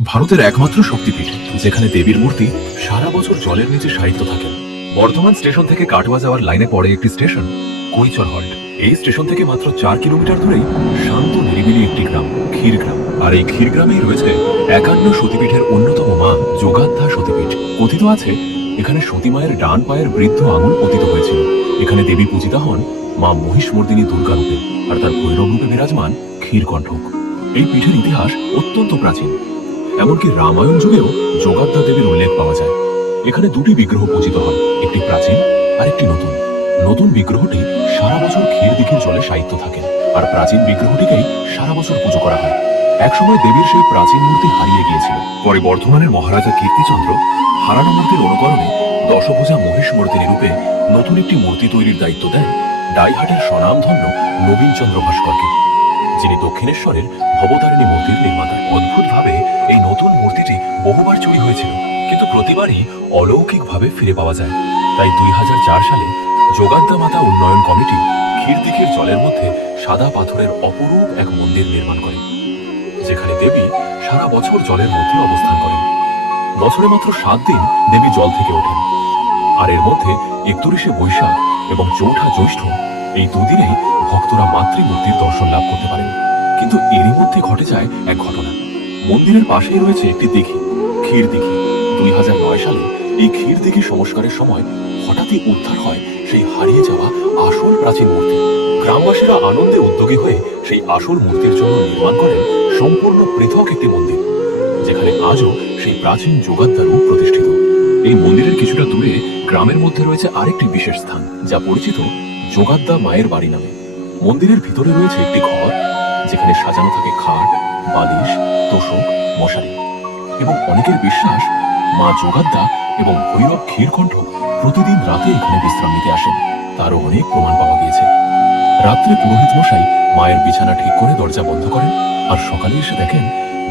ভারতের একমাত্র শক্তিপীঠ যেখানে দেবীর মূর্তি সারা বছর জলের নিচে সাহিত্য থাকেন। বর্ধমান স্টেশন থেকে কাটোয়া যাওয়ার লাইনে পড়ে একটি স্টেশন কৈচর হল্ট। এই স্টেশন থেকে মাত্র 4 কিলোমিটার দূরেই শান্ত নিরিবিলি একটি গ্রাম ক্ষীরগ্রাম। আর এই ক্ষীরগ্রামেই রয়েছে 51 সতীপীঠের অন্যতম মা যোগাধ্যা সতীপীঠ। কথিত আছে এখানে সতীমায়ের ডান পায়ের বৃদ্ধ আঙুল পতিত হয়েছিল। এখানে দেবী পূজিতা হন মা মহিষমর্দিনী দুর্গা রূপে, আর তার ভৈরব রূপে বিরাজমান ক্ষীরকণ্ঠক। এই পীঠের ইতিহাস অত্যন্ত প্রাচীন। এমনকি রামায়ণ যুগেও যোগাধ্যা দেবীর উল্লেখ পাওয়া যায়। এখানে দুটি বিগ্রহ পূজিত হয়, একটি প্রাচীন আর একটি নতুন। নতুন বিগ্রহটি সারা বছর ক্ষীর দিঘির জলে সাহিত্য থাকে, আর প্রাচীন বিগ্রহটিকেই সারা বছর পুজো করা হয়। একসময় দেবীর সেই প্রাচীন মূর্তি হারিয়ে গিয়েছিল। পরে বর্ধমানের মহারাজা কীর্তিচন্দ্র হারানো মূর্তির অনুকরণে দশভুজা মহিষমর্দিনী রূপে নতুন একটি মূর্তি তৈরির দায়িত্ব দেন ডাইহাটের স্বনামধন্য নবীনচন্দ্র ভাস্করকে, যিনি দক্ষিণেশ্বরের ভবতারিণী মূর্তির নির্মাতা। অদ্ভুতভাবে এই নতুন মূর্তিটি বহুবার চুরি হয়েছিল, কিন্তু প্রতিবারই অলৌকিকভাবে ফিরে পাওয়া যায়। তাই 2004 সালে যোগাধ্যা মাতা উন্নয়ন কমিটি ক্ষীরদিঘির জলের মধ্যে সাদা পাথরের অপরূপ এক মন্দির নির্মাণ করে, যেখানে দেবী সারা বছর জলের মধ্যে অবস্থান করেন। বছরে মাত্র 7 দিন দেবী জল থেকে ওঠেন, আর এর মধ্যে 31শে বৈশাখ এবং 4ঠা জ্যৈষ্ঠ এই দুদিনেই ভক্তরা মাতৃমূর্তির দর্শন লাভ করতে পারেন। কিন্তু এরই মধ্যে ঘটে যায় এক ঘটনা। মন্দিরের পাশেই রয়েছে একটি দিঘি, ক্ষীর দিঘি। 2009 সালে এই ক্ষীর দিঘি সংস্কারের সময় হঠাৎই উদ্ধার হয় সেই হারিয়ে যাওয়া আসল প্রাচীন মূর্তি। গ্রামবাসীরা আনন্দে উদ্যোগী হয়ে সেই আসল মূর্তির জন্য নির্মাণ করেন সম্পূর্ণ পৃথক একটি মন্দির, যেখানে আজও সেই প্রাচীন যোগাধ্যা রূপ প্রতিষ্ঠিত। এই মন্দিরের কিছুটা দূরে গ্রামের মধ্যে রয়েছে আরেকটি বিশেষ স্থান, যা পরিচিত যোগাধ্যা মায়ের বাড়ি নামে। মন্দিরের ভিতরে রয়েছে একটি ঘর, যেখানে সাজানো থাকে খাট, বালিশ, তোশক, মশারি। এবং অনেকের বিশ্বাস মা যোগাধ্যা এবং ভৈরব ক্ষীরকণ্ঠ প্রতিদিন রাতে এখানে বিশ্রাম নিতে আসেন। তারও অনেক প্রমাণ পাওয়া গিয়েছে। রাত্রে পুরোহিত মশাই মায়ের বিছানা ঠিক করে দরজা বন্ধ করেন, আর সকালে এসে দেখেন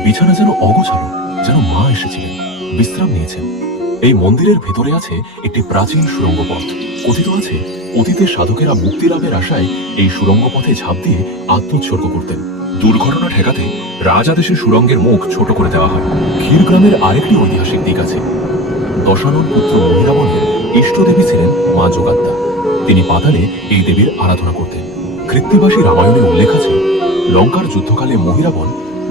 বিছানা যেন অগোছালো, যেন মা এসেছিলেন, বিশ্রাম নিয়েছেন। এই মন্দিরের ভেতরে আছে একটি প্রাচীন সুড়ঙ্গ পথ। কথিত আছে অতীতে সাধকেরা মুক্তিলাভের আশায় এই সুড়ঙ্গ পথে ঝাঁপ দিয়ে আত্মোৎসর্গ করতেন। দুর্ঘটনা ঠেকাতে রাজাদেশে সুড়ঙ্গের মুখ ছোট করে দেওয়া হয়। ক্ষীরগ্রামের আরেকটি ঐতিহাসিক দিক আছে। দশানন পুত্র মহিরাবণের ইষ্টদেবী ছিলেন মা যোগাত্যা। তিনি পাতালে এই দেবীর আরাধনা করতেন। কৃত্তিবাসী রামায়ণে উল্লেখ আছে লঙ্কার যুদ্ধকালে মহিরাবণ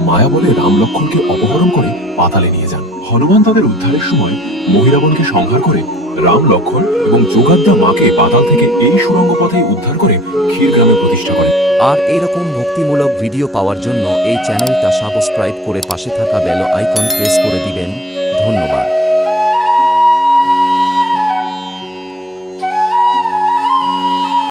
মায়া বলে রাম লক্ষ্মণকে অপহরণ করে পাতালে নিয়ে যান। হনুমান তাদের উদ্ধারের সময় মহিরাবণকে সংহার করে রাম, লক্ষ্মণ এবং যোগাধ্যা মাকে পাতাল থেকে এই সুড়ঙ্গ পথে উদ্ধার করে ক্ষীরগ্রামে প্রতিষ্ঠা করেন। আর এরকম ভক্তিমূলক ভিডিও পাওয়ার জন্য এই চ্যানেলটা সাবস্ক্রাইব করে পাশে থাকা বেল আইকন প্রেস করে দিবেন। ধন্যবাদ।